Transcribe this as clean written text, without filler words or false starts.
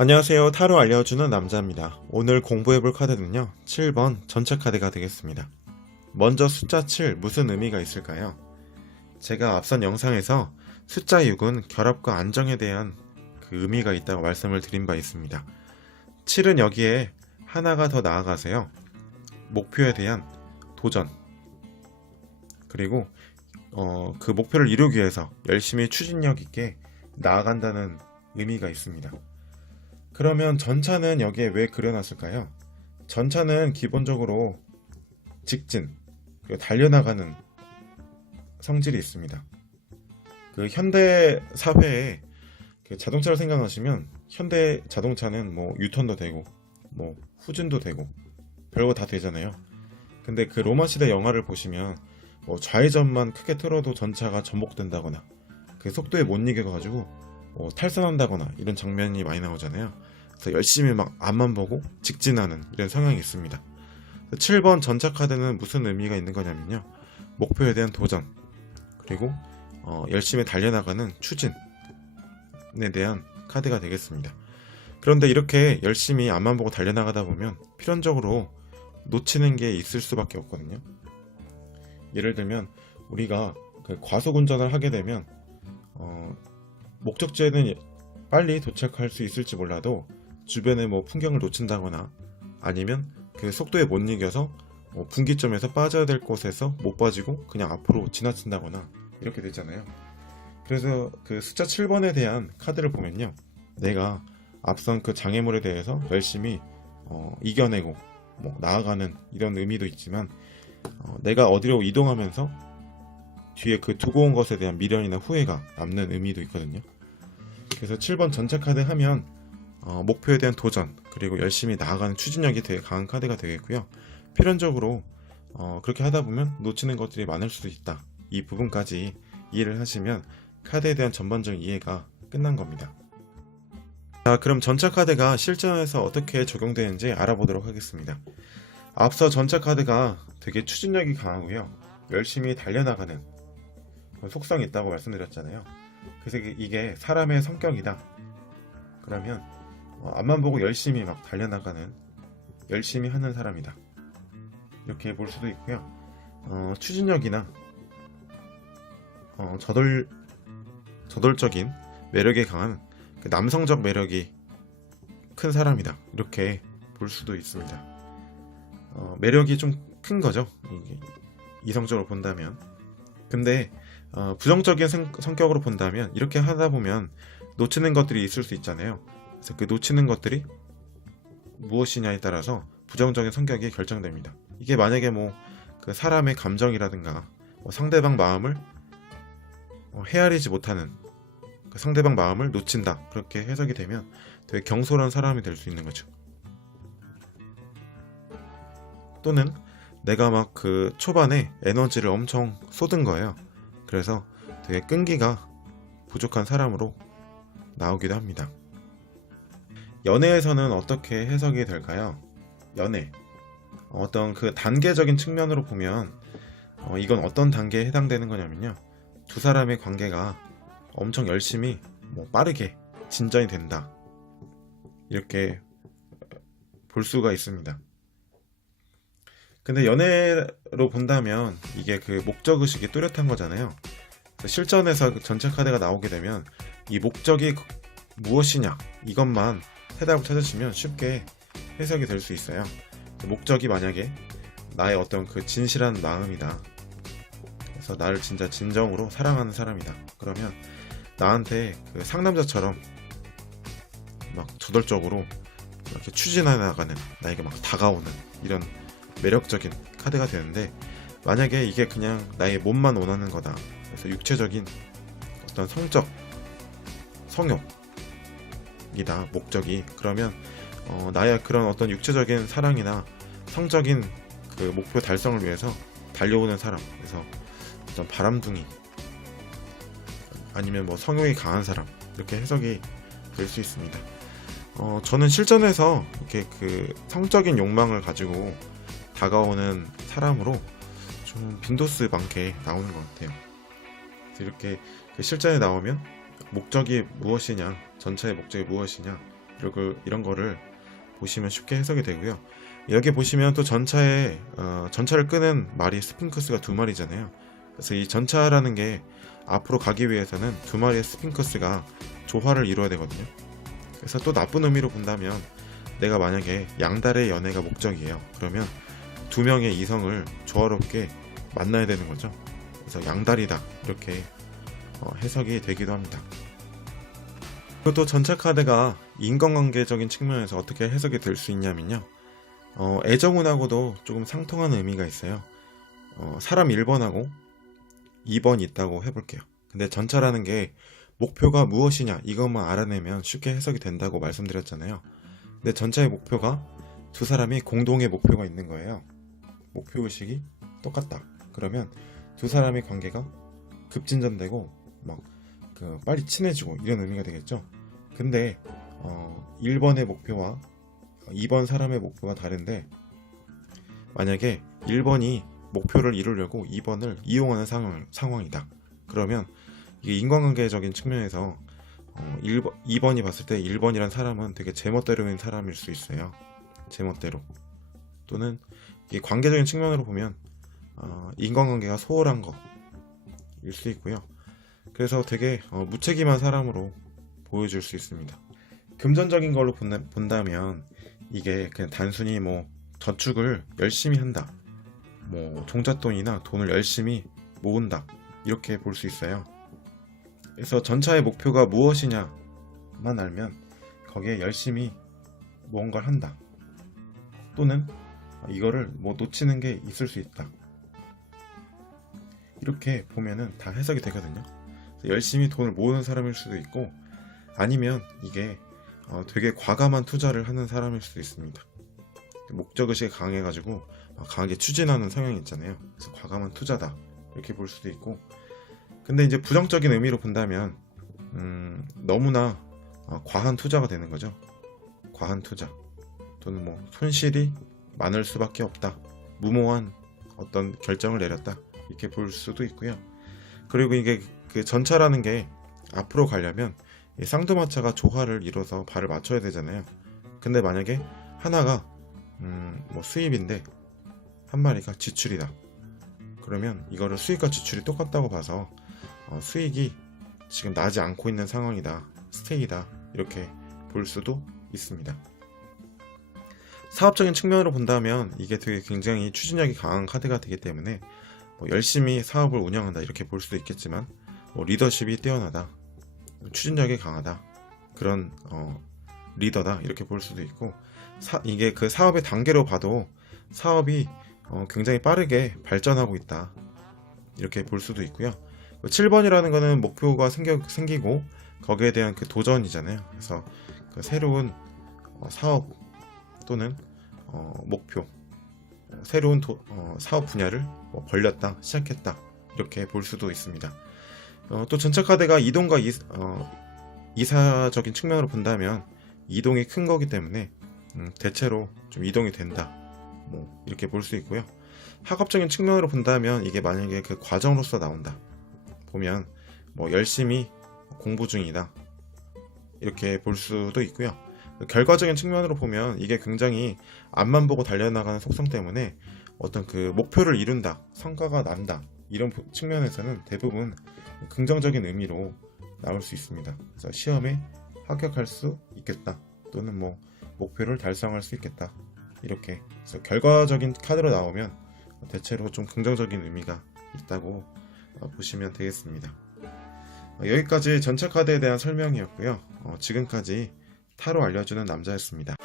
안녕하세요. 타로 알려주는 남자입니다. 오늘 공부해볼 카드는요, 7번 전체 카드가 되겠습니다. 먼저 숫자 7, 무슨 의미가 있을까요? 제가 앞선 영상에서 숫자 6은 결합과 안정에 대한 그 의미가 있다고 말씀을 드린 바 있습니다. 7은 여기에 하나가 더 나아가세요. 목표에 대한 도전, 그리고 그 목표를 이루기 위해서 열심히 추진력 있게 나아간다는 의미가 있습니다. 그러면 전차는 여기에 왜 그려놨을까요? 전차는 기본적으로 직진, 그리고 달려나가는 성질이 있습니다. 그 현대 사회에 그 자동차를 생각하시면 현대 자동차는 뭐 유턴도 되고 뭐 후진도 되고 별거 다 되잖아요. 근데 그 로마 시대 영화를 보시면 뭐 좌회전만 크게 틀어도 전차가 전복된다거나 그 속도에 못 이겨가지고 탈선한다거나 이런 장면이 많이 나오잖아요. 그래서 열심히 막 앞만 보고 직진하는 이런 성향이 있습니다. 7번 전차 카드는 무슨 의미가 있는 거냐면요, 목표에 대한 도전, 그리고 열심히 달려나가는 추진에 대한 카드가 되겠습니다. 그런데 이렇게 열심히 앞만 보고 달려나가다 보면 필연적으로 놓치는 게 있을 수밖에 없거든요. 예를 들면 우리가 그 과속 운전을 하게 되면 목적지에는 빨리 도착할 수 있을지 몰라도 주변의 뭐 풍경을 놓친다거나 아니면 그 속도에 못 이겨서 분기점에서 빠져야 될 곳에서 못 빠지고 그냥 앞으로 지나친다거나 이렇게 되잖아요. 그래서 그 숫자 7번에 대한 카드를 보면요, 내가 앞선 그 장애물에 대해서 열심히 이겨내고 뭐 나아가는 이런 의미도 있지만, 내가 어디로 이동하면서 뒤에 그 두고 온 것에 대한 미련이나 후회가 남는 의미도 있거든요. 그래서 7번 전체 카드 하면 목표에 대한 도전, 그리고 열심히 나아가는 추진력이 되게 강한 카드가 되겠고요. 필연적으로 그렇게 하다 보면 놓치는 것들이 많을 수도 있다. 이 부분까지 이해를 하시면 카드에 대한 전반적인 이해가 끝난 겁니다. 자, 그럼 전차 카드가 실전에서 어떻게 적용되는지 알아보도록 하겠습니다. 앞서 전차 카드가 되게 추진력이 강하고요, 열심히 달려나가는 속성이 있다고 말씀드렸잖아요. 그래서 이게 사람의 성격이다. 그러면 앞만 보고 열심히 막 달려나가는, 열심히 하는 사람이다, 이렇게 볼 수도 있고요. 추진력이나 저돌적인 매력에 강한 그 남성적 매력이 큰 사람이다, 이렇게 볼 수도 있습니다. 매력이 좀 큰 거죠, 이게 이성적으로 본다면. 근데 부정적인 성격으로 본다면 이렇게 하다 보면 놓치는 것들이 있을 수 있잖아요. 그래서 그 놓치는 것들이 무엇이냐에 따라서 부정적인 성격이 결정됩니다. 이게 만약에 뭐 그 사람의 감정이라든가 상대방 마음을 헤아리지 못하는, 그 상대방 마음을 놓친다, 그렇게 해석이 되면 되게 경솔한 사람이 될 수 있는 거죠. 또는 내가 막 그 초반에 에너지를 엄청 쏟은 거예요. 그래서 되게 끈기가 부족한 사람으로 나오기도 합니다. 연애에서는 어떻게 해석이 될까요? 연애, 어떤 그 단계적인 측면으로 보면 이건 어떤 단계에 해당되는 거냐면요, 두 사람의 관계가 엄청 열심히 빠르게 진전이 된다, 이렇게 볼 수가 있습니다. 근데 연애로 본다면 이게 그 목적의식이 뚜렷한 거잖아요. 실전에서 그 전체 카드가 나오게 되면 이 목적이 무엇이냐, 이것만 해답을 찾으시면 쉽게 해석이 될 수 있어요. 목적이 만약에 나의 어떤 그 진실한 마음이다, 그래서 나를 진짜 진정으로 사랑하는 사람이다, 그러면 나한테 그 상남자처럼 막 저돌적으로 이렇게 추진해 나가는, 나에게 막 다가오는 이런 매력적인 카드가 되는데, 만약에 이게 그냥 나의 몸만 원하는 거다, 그래서 육체적인 어떤 성욕이다 목적이, 그러면 나의 그런 어떤 육체적인 사랑이나 성적인 그 목표 달성을 위해서 달려오는 사람, 그래서 어떤 바람둥이 아니면 뭐 성욕이 강한 사람, 이렇게 해석이 될 수 있습니다. 저는 실전에서 이렇게 그 성적인 욕망을 가지고 다가오는 사람으로 좀 빈도수 많게 나오는 것 같아요. 그래서 이렇게 그 실전에 나오면 목적이 무엇이냐, 전차의 목적이 무엇이냐, 이런 거를 보시면 쉽게 해석이 되고요. 여기 보시면 또 전차에 전차를 끄는 말이 스핑크스가 두 마리잖아요. 그래서 이 전차라는 게 앞으로 가기 위해서는 두 마리의 스핑크스가 조화를 이루어야 되거든요. 그래서 또 나쁜 의미로 본다면 내가 만약에 양달의 연애가 목적이에요. 그러면 두 명의 이성을 조화롭게 만나야 되는 거죠. 그래서 양달이다 이렇게 해석이 되기도 합니다. 그리고 또 전차 카드가 인간관계적인 측면에서 어떻게 해석이 될 수 있냐면요. 애정운하고도 조금 상통하는 의미가 있어요. 사람 1번하고 2번 있다고 해볼게요. 근데 전차라는 게 목표가 무엇이냐 이것만 알아내면 쉽게 해석이 된다고 말씀드렸잖아요. 근데 전차의 목표가 두 사람이 공동의 목표가 있는 거예요. 목표의식이 똑같다. 그러면 두 사람의 관계가 급진전되고 막 빨리 친해지고 이런 의미가 되겠죠. 근데 1번의 목표와 2번 사람의 목표가 다른데 만약에 1번이 목표를 이루려고 2번을 이용하는 상황이다. 그러면 이게 인간관계적인 측면에서 2번이 봤을 때 1번이란 사람은 되게 제멋대로인 사람일 수 있어요. 제멋대로. 또는 이게 관계적인 측면으로 보면 인간관계가 소홀한 거일 수 있고요. 그래서 되게 무책임한 사람으로 보여줄 수 있습니다. 금전적인 걸로 본다면 이게 그냥 단순히 뭐 저축을 열심히 한다, 뭐 종잣돈이나 돈을 열심히 모은다 이렇게 볼 수 있어요. 그래서 전차의 목표가 무엇이냐만 알면 거기에 열심히 무언가를 한다, 또는 이거를 뭐 놓치는 게 있을 수 있다, 이렇게 보면은 다 해석이 되거든요. 열심히 돈을 모으는 사람일 수도 있고 아니면 이게 되게 과감한 투자를 하는 사람일 수도 있습니다. 목적의식이 강해가지고 강하게 추진하는 성향이 있잖아요. 그래서 과감한 투자다 이렇게 볼 수도 있고, 근데 이제 부정적인 의미로 본다면 너무나 과한 투자가 되는 거죠. 과한 투자 또는 뭐 손실이 많을 수밖에 없다, 무모한 어떤 결정을 내렸다 이렇게 볼 수도 있고요. 그리고 이게 그 전차라는 게 앞으로 가려면 이 쌍두마차가 조화를 이뤄서 발을 맞춰야 되잖아요. 근데 만약에 하나가 뭐 수입인데 한 마리가 지출이다. 그러면 이거를 수익과 지출이 똑같다고 봐서 수익이 지금 나지 않고 있는 상황이다, 스테이다 이렇게 볼 수도 있습니다. 사업적인 측면으로 본다면 이게 되게 굉장히 추진력이 강한 카드가 되기 때문에 뭐 열심히 사업을 운영한다 이렇게 볼 수도 있겠지만 뭐 리더십이 뛰어나다, 추진력이 강하다, 그런 리더다 이렇게 볼 수도 있고, 이게 그 사업의 단계로 봐도 사업이 굉장히 빠르게 발전하고 있다 이렇게 볼 수도 있고요. 7번이라는 거는 목표가 생기고 거기에 대한 그 도전이잖아요. 그래서 그 새로운 사업 또는 목표, 새로운 사업 분야를 벌렸다, 시작했다 이렇게 볼 수도 있습니다. 또 전차 카드가 이동과 이사적인 측면으로 본다면 이동이 큰 거기 때문에 대체로 좀 이동이 된다 뭐 이렇게 볼 수 있고요. 학업적인 측면으로 본다면 이게 만약에 그 과정으로서 나온다 보면 뭐 열심히 공부 중이다 이렇게 볼 수도 있고요. 결과적인 측면으로 보면 이게 굉장히 앞만 보고 달려나가는 속성 때문에 어떤 그 목표를 이룬다, 성과가 난다 이런 측면에서는 대부분 긍정적인 의미로 나올 수 있습니다. 그래서 시험에 합격할 수 있겠다, 또는 뭐 목표를 달성할 수 있겠다 이렇게. 그래서 결과적인 카드로 나오면 대체로 좀 긍정적인 의미가 있다고 보시면 되겠습니다. 여기까지 전차 카드에 대한 설명이었고요. 지금까지 타로 알려주는 남자였습니다.